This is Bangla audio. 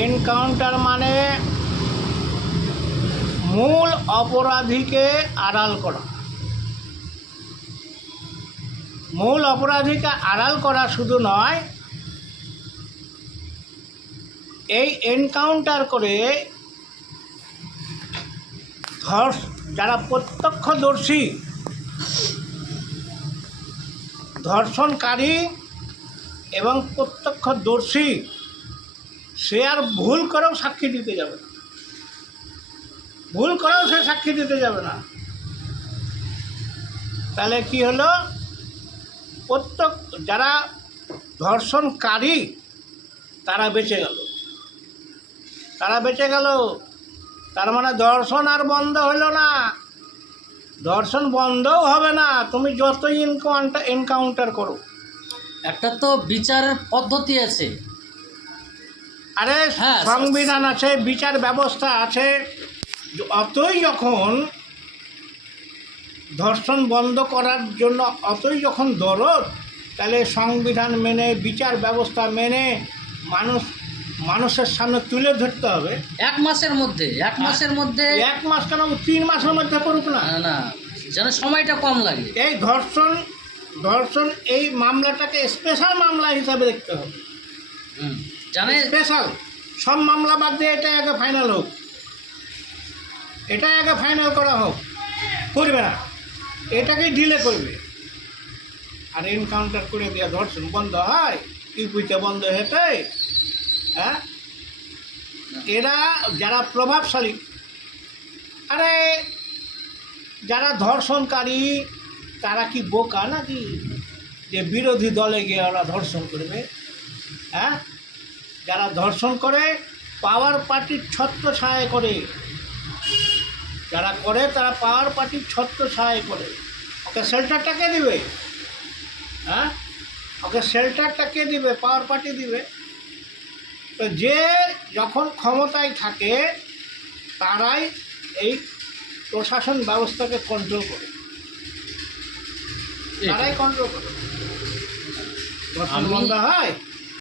এনকাউন্টার মানে মূল অপরাধীকে আড়াল করা। মূল অপরাধীকে আড়াল করা শুধু নয়, এই এনকাউন্টার করে যারা প্রত্যক্ষদর্শী, ধর্ষণকারী এবং প্রত্যক্ষদর্শী, সে আর ভুল করেও সাক্ষী দিতে যাবে না, ভুল করেও সে সাক্ষী দিতে যাবে না। তাহলে কি হলো, যারা ধর্ষণকারী তারা বেঁচে গেল, তারা বেঁচে গেল। তার মানে ধর্ষণ আর বন্ধ হলো না, ধর্ষণ বন্ধও হবে না তুমি যতই এনকাউন্টার করো। একটা তো বিচারের পদ্ধতি আছে, আরে সংবিধান আছে, বিচার ব্যবস্থা আছে। অতই যখন ধর্ষণ বন্ধ করার জন্য অতই যখন দরদ, তাহলে সংবিধান মেনে, বিচার ব্যবস্থা মেনে মানুষের সামনে তুলে ধরতে হবে। এক মাসের মধ্যে, এক মাসের মধ্যে, 1 মাস কেন 3 মাসের মধ্যে করুক না, না যেন সময়টা কম লাগে। এই ধর্ষণ এই মামলাটাকে স্পেশাল মামলা হিসাবে দেখতে হবে। জানে স্পেশাল, সব মামলা বাদ দিয়ে এটা আগে ফাইনাল হোক, এটা আগে ফাইনাল করা হোক। করবে না, এটাকেই ডিলে করবে। আর এনকাউন্টার করে দেওয়া ধর্ষণ বন্ধ হয়, ইউপিতে বন্ধ হেঁটে। হ্যাঁ, এরা যারা প্রভাবশালী, আরে যারা ধর্ষণকারী তারা কি বোকা নাকি যে বিরোধী দলে গিয়ে ওরা ধর্ষণ করবে? হ্যাঁ, যারা ধর্ষণ করে পাওয়ার পার্টির ছত্রছায়ায় করে, যারা করে তারা পাওয়ার পার্টির ছত্রছায়ায় করে। ওকে শেল্টারটা কে দিবে? হ্যাঁ, ওকে শেল্টারটা কে দিবে? পাওয়ার পার্টি দিবে। তো যে যখন ক্ষমতায় থাকে তারাই এই প্রশাসন ব্যবস্থাকে কন্ট্রোল করে, তারাই কন্ট্রোল করে। ধর্ষণ বন্ধ হয়